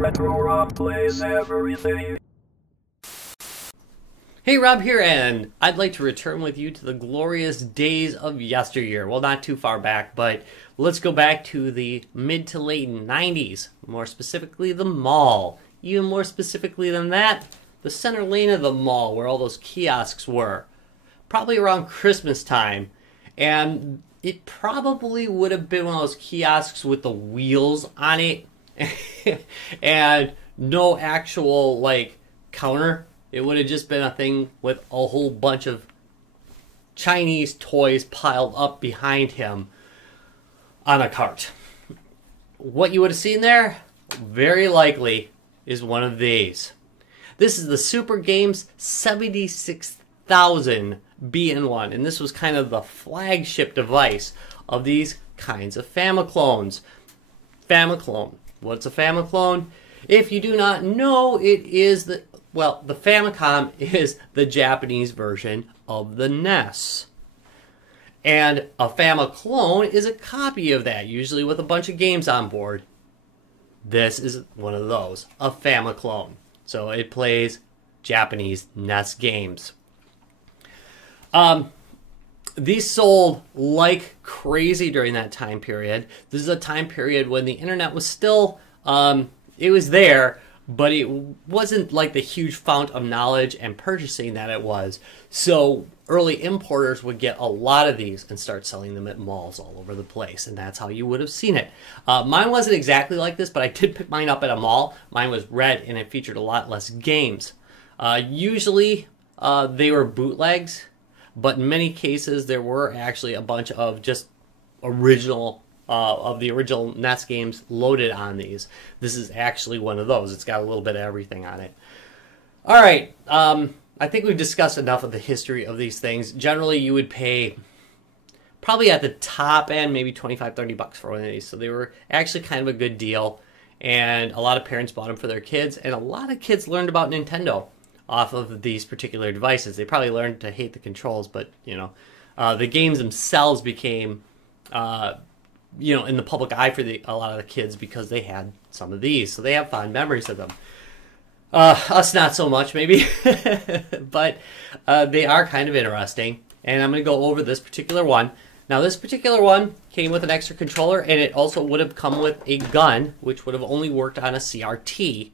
Retro Rob plays everything. Hey, Rob here, and I'd like to return with you to the glorious days of yesteryear. Well, not too far back, but let's go back to the mid to late 90s. More specifically, the mall. Even more specifically than that, the center lane of the mall where all those kiosks were. Probably around Christmas time. And it probably would have been one of those kiosks with the wheels on it. And no actual, like, counter. It would have just been a thing with a whole bunch of Chinese toys piled up behind him on a cart. What you would have seen there, very likely, is one of these. This is the Super Games 76,000 B-in-1, and this was kind of the flagship device of these kinds of Famiclones. Famiclone. What's a Famiclone? If you do not know, it is the Famicom is the Japanese version of the NES. And a Famiclone is a copy of that, usually with a bunch of games on board. This is one of those, a Famiclone. So it plays Japanese NES games. These sold like crazy during that time period. This is a time period when the internet was still, it was there, but it wasn't like the huge fount of knowledge and purchasing that it was. So early importers would get a lot of these and start selling them at malls all over the place, and that's how you would have seen it. Mine wasn't exactly like this, but I did pick mine up at a mall. Mine was red, and it featured a lot less games. Usually, they were bootlegs, but in many cases, there were actually a bunch of just original of the original NES games loaded on these. This is actually one of those. It's got a little bit of everything on it. All right, I think we've discussed enough of the history of these things. Generally, you would pay probably at the top end, maybe $25, $30 for one of these. So they were actually kind of a good deal. And a lot of parents bought them for their kids. And a lot of kids learned about Nintendo off of these particular devices. They probably learned to hate the controls, but, you know, the games themselves became, you know, in the public eye for a lot of the kids because they had some of these. So they have fond memories of them. Us not so much, maybe. But they are kind of interesting. And I'm going to go over this particular one. Now, this particular one came with an extra controller, and it also would have come with a gun, which would have only worked on a CRT.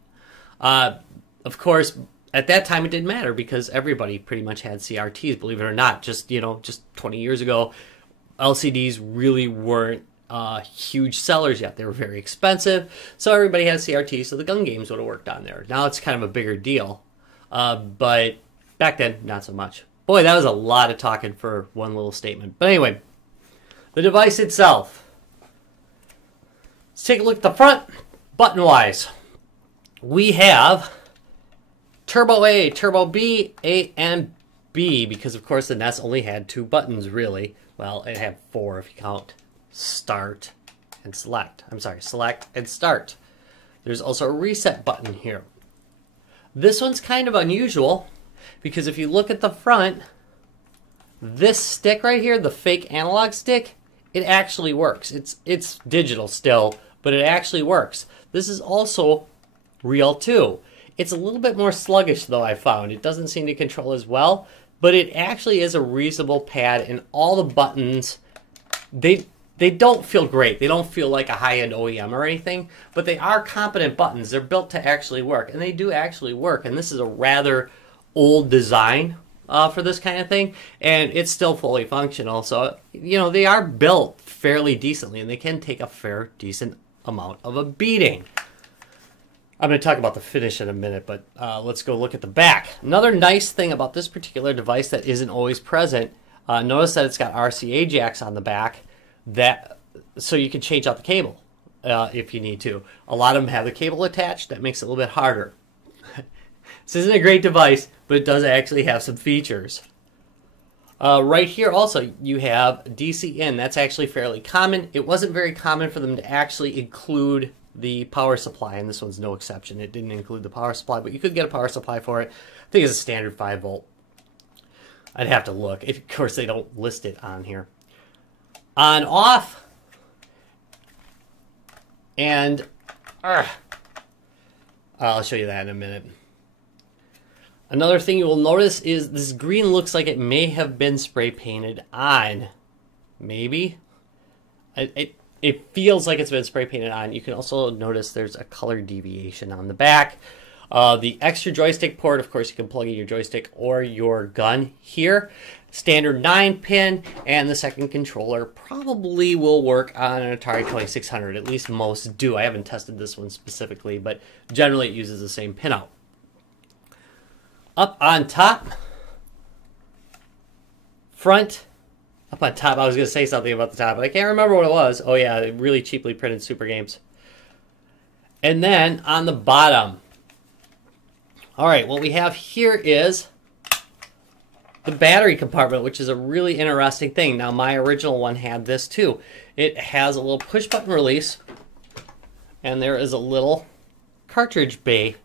Of course, at that time, it didn't matter because everybody pretty much had CRTs, believe it or not. Just 20 years ago, LCDs really weren't huge sellers yet. They were very expensive, so everybody had CRT, so the gun games would have worked on there. Now it's kind of a bigger deal, but back then, not so much. Boy, that was a lot of talking for one little statement. But anyway, the device itself. Let's take a look at the front, button-wise. We have Turbo A, Turbo B, A, and B, because of course the NES only had 2 buttons, really. Well, it had 4 if you count Start and Select. I'm sorry, Select and Start. There's also a reset button here. This one's kind of unusual because if you look at the front, this stick right here, the fake analog stick, it actually works. It's digital still, but it actually works. This is also real too. It's a little bit more sluggish though, I found. It doesn't seem to control as well, but it actually is a reasonable pad, and all the buttons, they don't feel great. They don't feel like a high-end OEM or anything, but they are competent buttons. They're built to actually work, and they do actually work. And this is a rather old design for this kind of thing, and it's still fully functional. So, you know, they are built fairly decently, and they can take a fair, decent amount of a beating. I'm going to talk about the finish in a minute, but let's go look at the back. Another nice thing about this particular device that isn't always present, notice that it's got RCA jacks on the back, so you can change out the cable if you need to. A lot of them have the cable attached. That makes it a little bit harder. This isn't a great device, but it does actually have some features. Right here also, you have DC in. That's actually fairly common. It wasn't very common for them to actually include the power supply, and this one's no exception. It didn't include the power supply, but you could get a power supply for it. I think it's a standard 5-volt. I'd have to look. Of course, they don't list it on here. On, off, and I'll show you that in a minute. Another thing you will notice is this green looks like it may have been spray painted on. Maybe. It feels like it's been spray painted on. You can also notice there's a color deviation on the back. The extra joystick port, of course, you can plug in your joystick or your gun here. Standard 9-pin, and the second controller probably will work on an Atari 2600. At least most do. I haven't tested this one specifically, but generally it uses the same pinout. Up on top, front, up on top, I was going to say something about the top, but I can't remember what it was. Oh yeah, really cheaply printed Super Games. And then on the bottom, all right, what we have here is the battery compartment, which is a really interesting thing. Now, my original one had this too. It has a little push button release, and there is a little cartridge bay,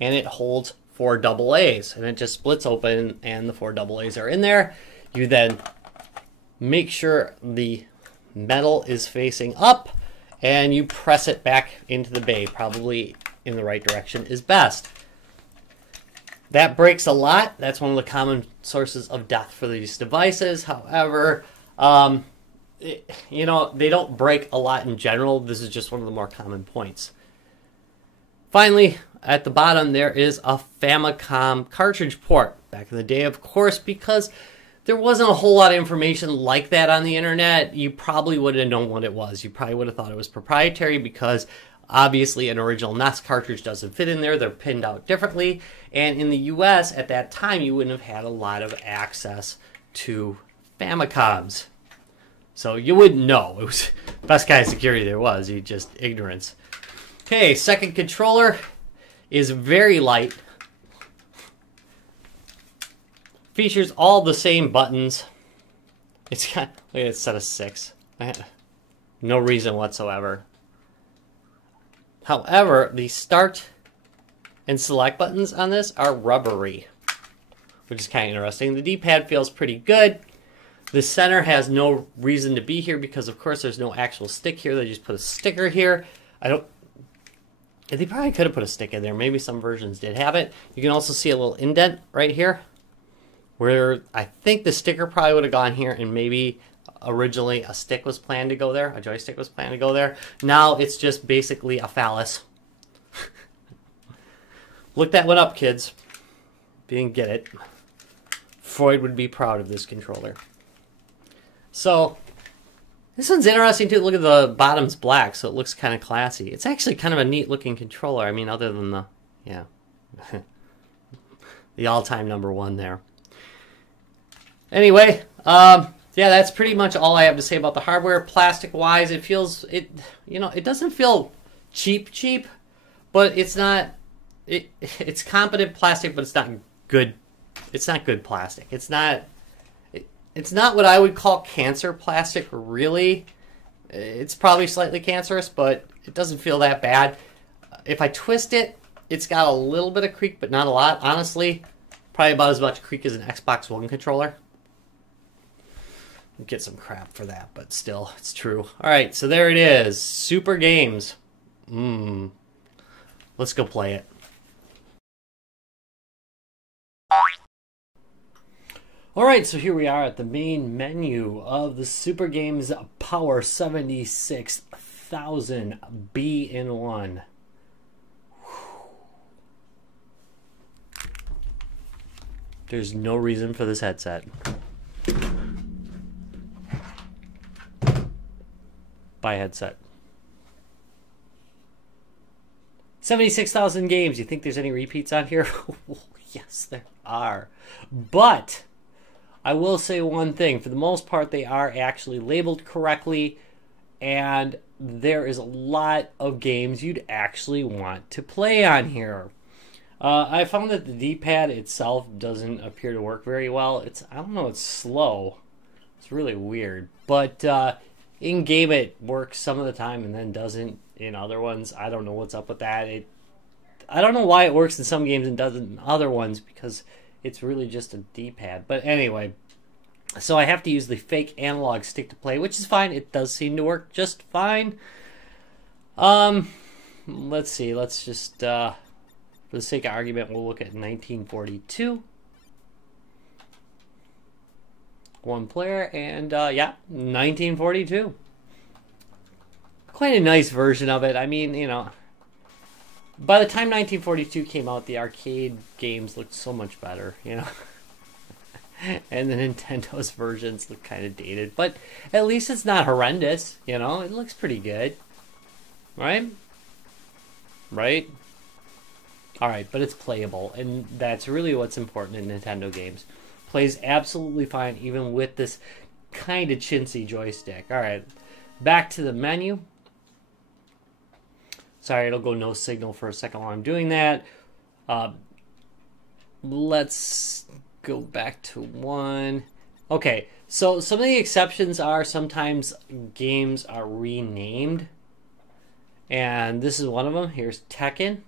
and it holds 4 AA's, and it just splits open, and the 4 AA's are in there. You then make sure the metal is facing up, and you press it back into the bay. Probably in the right direction is best. That breaks a lot. That's one of the common sources of death for these devices. However, you know, they don't break a lot in general. This is just one of the more common points. Finally, at the bottom, there is a Famicom cartridge port. Back in the day, of course, because there wasn't a whole lot of information like that on the internet, you probably wouldn't have known what it was. You probably would have thought it was proprietary because obviously an original NES cartridge doesn't fit in there. They're pinned out differently. And in the US at that time, you wouldn't have had a lot of access to Famicoms. So you wouldn't know. It was the best kind of security there was. You just ignorance. Okay, second controller is very light. Features all the same buttons. It's got, look at it, set of 6. No reason whatsoever. However, the start and select buttons on this are rubbery, which is kind of interesting. The D-pad feels pretty good. The center has no reason to be here because, of course, there's no actual stick here. They just put a sticker here. They probably could have put a stick in there. Maybe some versions did have it. You can also see a little indent right here where I think the sticker probably would have gone here, and maybe originally a stick was planned to go there. A joystick was planned to go there. Now it's just basically a phallus. Look that one up, kids. If you didn't get it, Freud would be proud of this controller. So this one's interesting too. Look at the bottom's black, so it looks kind of classy. It's actually kind of a neat looking controller. I mean, other than the, yeah, the all-time #1 there. Anyway, yeah, that's pretty much all I have to say about the hardware. Plastic-wise, it feels, you know, it doesn't feel cheap, but it's not, it's competent plastic, but it's not good. It's not good plastic. It's not what I would call cancer plastic, really. It's probably slightly cancerous, but it doesn't feel that bad. If I twist it, it's got a little bit of creak, but not a lot. Honestly, probably about as much creak as an Xbox One controller. Get some crap for that, but still, it's true. All right, so there it is. Super Games. Let's go play it. All right, so here we are at the main menu of the Super Games Power 76,000 B-in-1. There's no reason for this headset. Buy a headset. 76,000 games. You think there's any repeats on here? Yes, there are. But I will say one thing. For the most part, they are actually labeled correctly, and there is a lot of games you'd actually want to play on here. I found that the D-pad itself doesn't appear to work very well. I don't know, it's slow. It's really weird. But in-game it works some of the time and then doesn't in other ones. I don't know what's up with that. I don't know why it works in some games and doesn't in other ones, because it's really just a D-pad. But anyway, so I have to use the fake analog stick to play, which is fine. It does seem to work just fine. Let's see. Let's just For the sake of argument, we'll look at 1942. One player, and yeah, 1942. Quite a nice version of it. I mean, you know, by the time 1942 came out, the arcade games looked so much better, you know. And the Nintendo's versions look kind of dated, but at least it's not horrendous, you know. It looks pretty good, right? Right? All right, but it's playable, and that's really what's important in Nintendo games. Plays absolutely fine, even with this kind of chintzy joystick. All right, back to the menu. Sorry, it'll go no signal for a second while I'm doing that. Let's go back to one. Okay, so some of the exceptions are sometimes games are renamed. And this is one of them. Here's Tekken.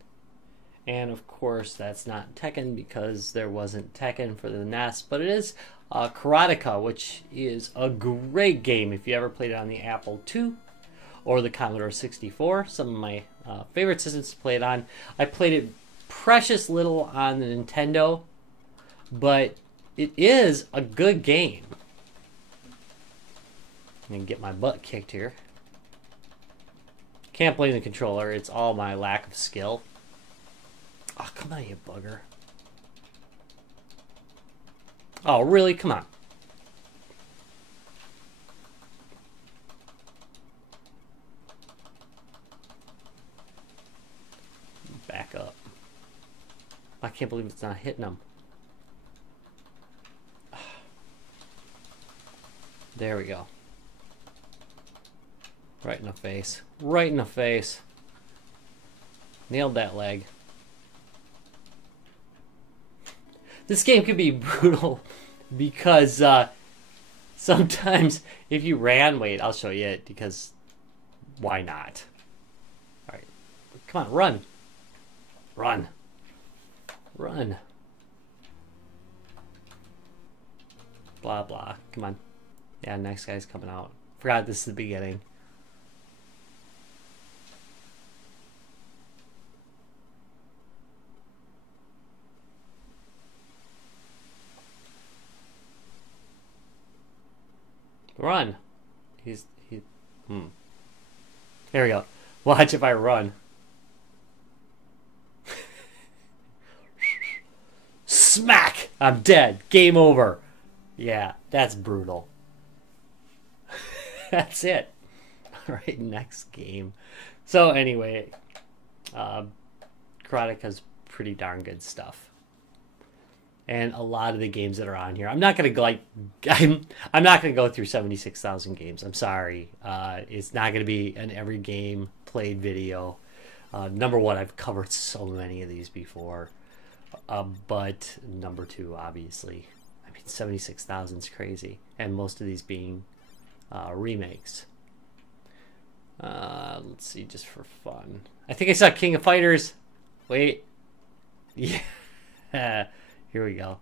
And of course, that's not Tekken because there wasn't Tekken for the NES. But it is Karateka, which is a great game if you ever played it on the Apple II or the Commodore 64. Some of my favorite systems to play it on. I played it precious little on the Nintendo, but it is a good game. I'm going to get my butt kicked here. Can't blame the controller. It's all my lack of skill. Oh, come on, you bugger. Oh, really? Come on. Back up. I can't believe it's not hitting them. There we go. Right in the face. Right in the face. Nailed that leg. This game can be brutal because sometimes if you ran, wait, I'll show you it because why not? Alright. Come on, run. Run. Run. Blah, blah. Come on. Yeah, next guy's coming out. Forgot this is the beginning. Run. There we go. Watch if I run. Smack! I'm dead. Game over. Yeah, that's brutal. That's it. Alright, next game. So anyway, Karateka's pretty darn good stuff. And a lot of the games that are on here, I'm not gonna I'm not gonna go through 76,000 games. I'm sorry. It's not gonna be an every game played video. Number one, I've covered so many of these before. But number two, obviously, I mean, 76,000 is crazy, and most of these being remakes. Let's see, just for fun. I think I saw King of Fighters. Wait. Yeah. Here we go.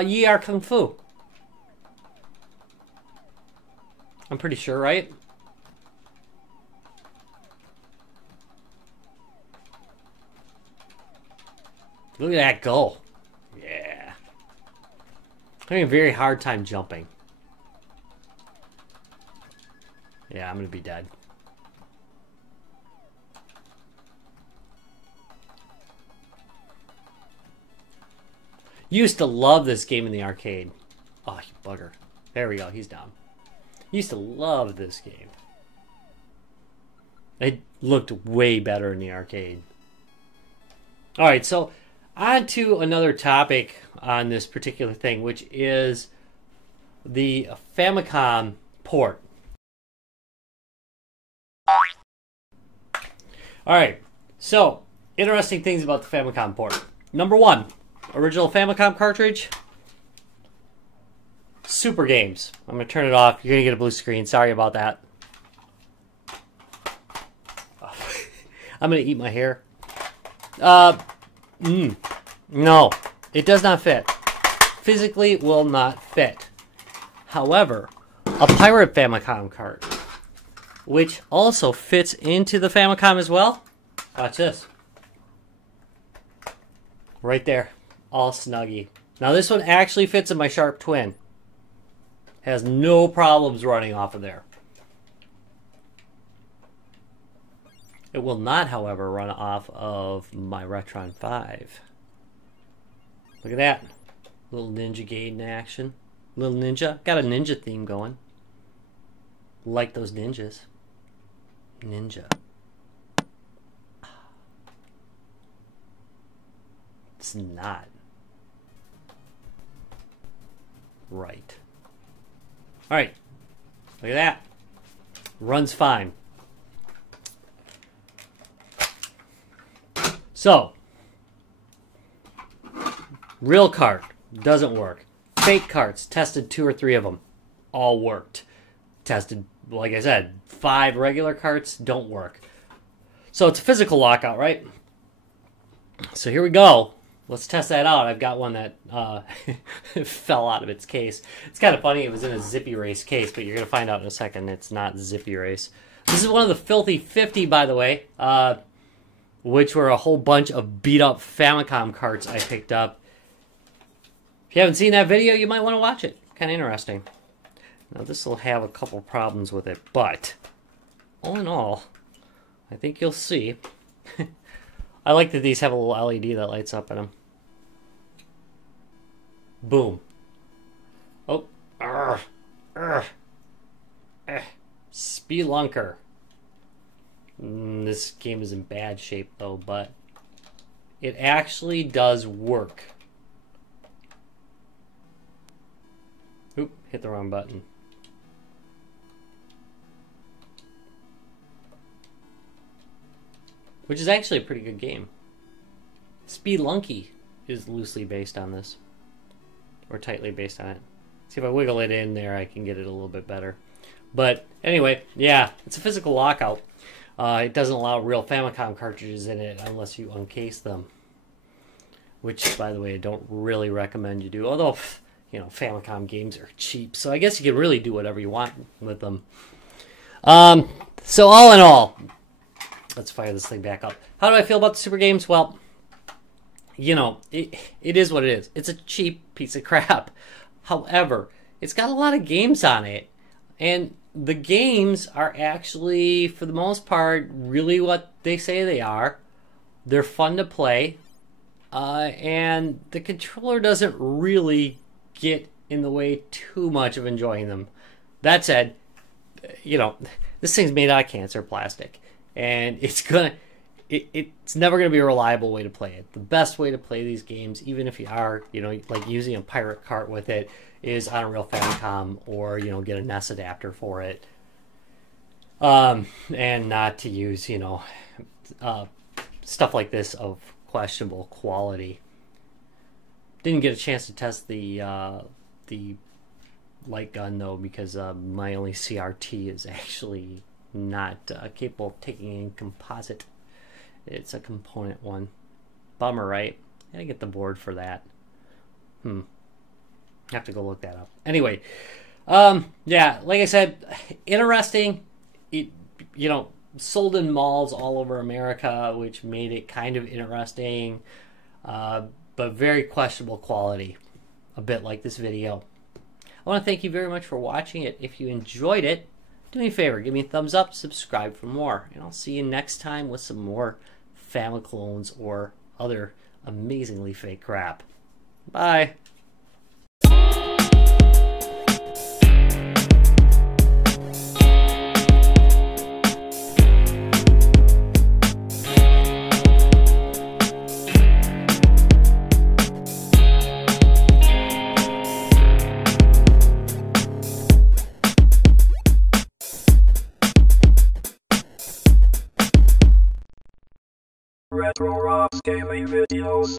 Ye Are Kung Fu. I'm pretty sure, right? Look at that go. Yeah. I'm having a very hard time jumping. Yeah, I'm gonna be dead. Used to love this game in the arcade. Oh, you bugger. There we go, he's down. Used to love this game. It looked way better in the arcade. Alright, so on to another topic on this particular thing, which is the Famicom Port. Alright, so interesting things about the Famicom Port. Number one, original Famicom cartridge. Super games. I'm going to turn it off. You're going to get a blue screen. Sorry about that. I'm going to eat my hair. No, it does not fit. physically will not fit. However, a pirate Famicom cart, which also fits into the Famicom as well. Watch this. Right there. All snuggy. Now this one actually fits in my Sharp Twin. Has no problems running off of there. It will not, however, run off of my Retron 5. Look at that. Little Ninja Gaiden action. Little Ninja. Got a Ninja theme going. Like those ninjas. Ninja. It's not right. Alright. Look at that. Runs fine. So, real cart doesn't work. Fake carts, tested 2 or 3 of them. All worked. Tested, like I said, 5 regular carts don't work. So it's a physical lockout, right? So here we go. Let's test that out. I've got one that fell out of its case. It's kind of funny. It was in a Zippy Race case, but you're going to find out in a second it's not Zippy Race. This is one of the Filthy 50, by the way, which were a whole bunch of beat-up Famicom carts I picked up. If you haven't seen that video, you might want to watch it. Kind of interesting. Now, this will have a couple problems with it, but all in all, I think you'll see. I like that these have a little LED that lights up in them. Boom. Oh. Spelunker. This game is in bad shape, though, but it actually does work. Oop, hit the wrong button. Which is actually a pretty good game. Spelunky is loosely based on this. Or tightly based on it. See if I wiggle it in there, I can get it a little bit better. But anyway, yeah, it's a physical lockout. It doesn't allow real Famicom cartridges in it unless you uncase them. Which, by the way, I don't really recommend you do. Although, you know, Famicom games are cheap. So I guess you can really do whatever you want with them. So all in all, let's fire this thing back up. How do I feel about the Super Games? Well, you know, it is what it is. It's a cheap piece of crap. However, it's got a lot of games on it. And the games are actually, for the most part, really what they say they are. They're fun to play. And the controller doesn't really get in the way too much of enjoying them. That said, you know, this thing's made out of cancer plastic. And it's never gonna be a reliable way to play it. The best way to play these games, even if you are, you know, like using a pirate cart with it, is on a real Famicom, or, you know, get a NES adapter for it. And not to use, you know, stuff like this of questionable quality. Didn't get a chance to test the light gun though, because my only CRT is actually not capable of taking in composite. It's a component one. Bummer, right? I gotta get the board for that. Have to go look that up. Anyway, yeah, like I said, interesting. It, you know, sold in malls all over America, which made it kind of interesting, but very questionable quality. A bit like this video. I want to thank you very much for watching it. If you enjoyed it, do me a favor, give me a thumbs up, subscribe for more, and I'll see you next time with some more Famiclones or other amazingly fake crap. Bye. Retro Rocks Gaming Videos.